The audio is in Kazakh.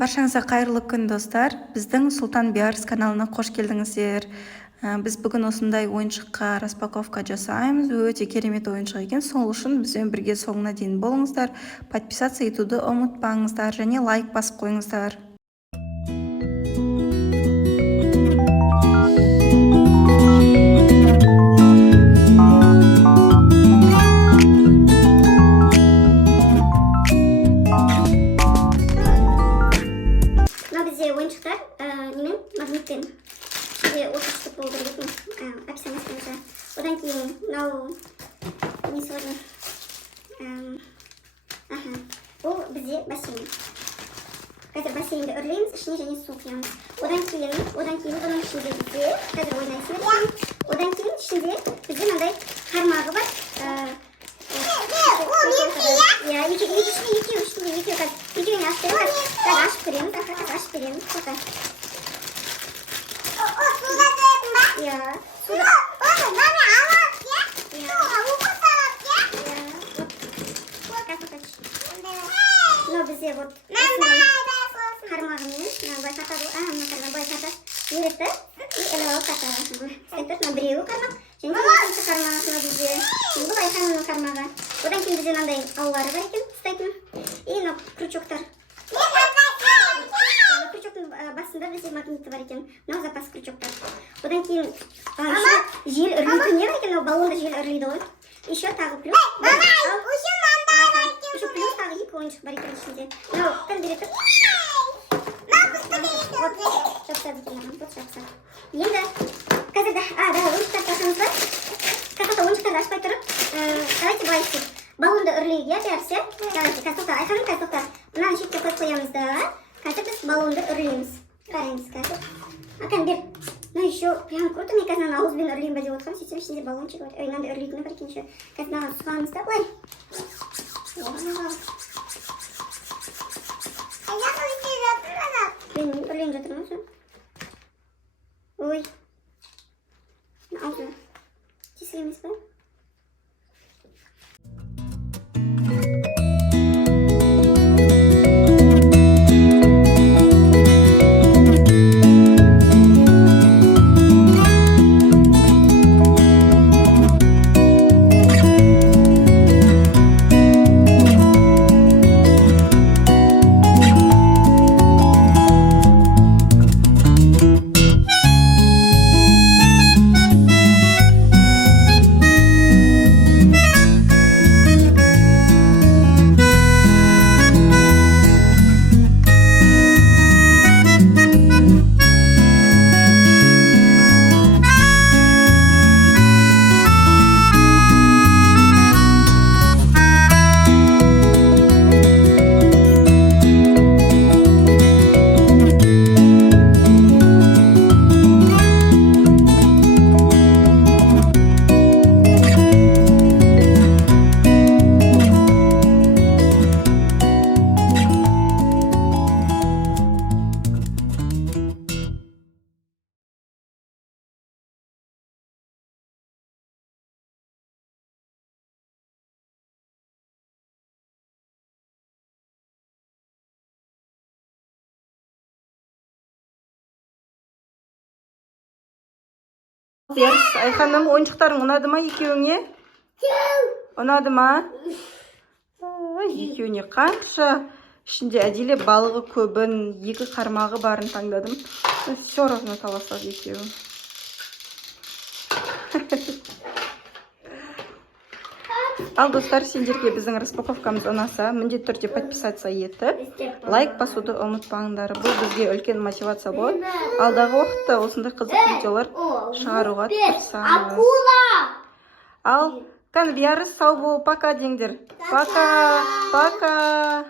Баршаңызға қайырлы күн, достар. Біздің Сұлтан Биарс каналына қош келдіңіздер. Біз бүгін осындай ойыншыққа распаковка жасаймыз. Өте керемет ойыншық екен. Сол үшін бізбен бірге соңына дейін болыңыздар. Подписаться етуді ұмытпаңыздар және лайк басып қойыңыздар. Ойыншықтар немен магнитпен ішінде 30 штук болу керек екен описаниесінде. Одан кейін мынау несі бар бұл бізде бассейн. Қазір бассейнді үрлейміз, ішіне және су құямыз. Одан кейін бұның ішінде бізде қазір ойнайсың. Одан кейін ішінде бізде мынандай қармағы бар. Екеуіне ашып береміз. Ашып көреміз. Ашып береміз. Бізде вот қармағымен байқатады, үйретті и іліп қатады. Біреуі қармақ, және екінші қармағы бізде. Бұл айқанның қармағы. Одан кейін бізде мынандай аулары бар екен, ұстайтын. И мынау крючоктар. Крючоктың басында бізде магниті бар екен. Мынау запас крючоктар. Одан кейін жел үрлейтін не бар екен, баллонда жел үрлейді ғой. Еще тағы плюс. Плюс тағы екі ойыншық бар екен ішінде. Мынау конверті. Енді қазірді ойыншықтар тасамыз бар. Қазір ойыншықтарды ашпай тұрып, давайте былай істейік. Баллонды үрлейік, бәрсе. Қазір айқаным қазір мынаны шетке қойып қоямыз да. Қазір біз баллонды үрлейміз. Қараймыз қазір. Акан бер. Ну еще прям круто, мне қазір ауызбен үрлеймін ба деп отырғам. Сөйтсем ішінде баллончик бар. Мынандай үрлейтіні бар екен еще. Қазір мынаған сұғамыз да былай. Мен үрлейіп жатырмын осы. Ой. Аузы. Тесік емес па? Айханым, ойыншықтарың ұнады ма екеуіңе? Ұнады ма? Екеуіне қанша ішінде әделе балығы көбін, екі қармағы барын таңдадым. Все равно таласады екеуі. Ал достар, сендерге біздің распаковкамыз ұнаса, міндетті түрде подписаться етіп, лайк басуды ұмытпаңдар. Бұл бізге үлкен мотивация болады. Алдағы уақытта осындай қызық видеолар шығаруға тырысамыз. Ал Биарс сау бол, пока деңдер. Пока.